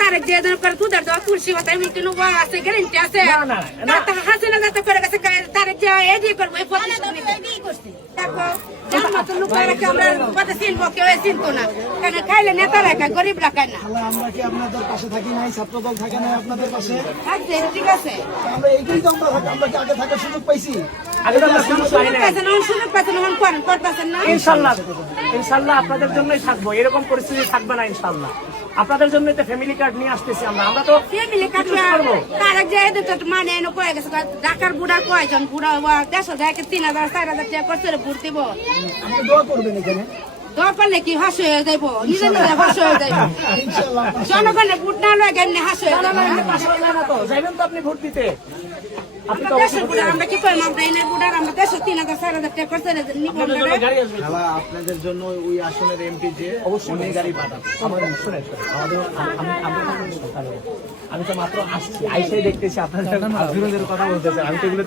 তারেক যে করে তুদের দেওয়া তুলসী কথা এমনি আছে গ্যারেন্টি আছে হাসিনা যাতে করে গেছে তারেক যে এদিকে করবো এই প্রতিশোধ করছে খাইলে নেতারা খায় গরিবরা খায় না। আমরা কি আপনাদের পাশে থাকি নাই? ছাত্রদল থাকে নাই আপনাদের পাশে? ঠিক আছে, আমরা এইটাই তো আমরা কি আগে থাকার সুযোগ পাইছি? ইনশাল্লাহ আপনাদের জন্যই থাকবো, এরকম পরিস্থিতি থাকবে না ইনশাল্লাহ। আপনাদের জন্য তো ফ্যামিলি কার্ড নিয়ে আসতেছি আমরা তো ফ্যামিলি কার্ড মানে কয়ে গেছে ঢাকার বুড়া কয়জন বুড়া 10,000 3,000 4,000 টাকা করছে ভোট দিব। আপনি দোয়া করবেন এখানে, দোয়া করলে কি হাস হয়ে যাইব, নিজে নিজে হাস হয়ে যাইব, জনগণের ভোট না লয় গেলে হাস হয়ে যাবে। যাইবেন তো আপনি ভোট দিতে? আমরা কি করলাম? আমরা এনে বুড়ার আমরা 3,000 4,000 টাকা করছে আপনাদের জন্য ওই আসনের এমপি যে অবশ্যই গাড়ি পাঠাবে। আমি তো মাত্র আসছি, আইসাই দেখতেছি আপনাদের কথা বলতেছেন, আমি তো এগুলো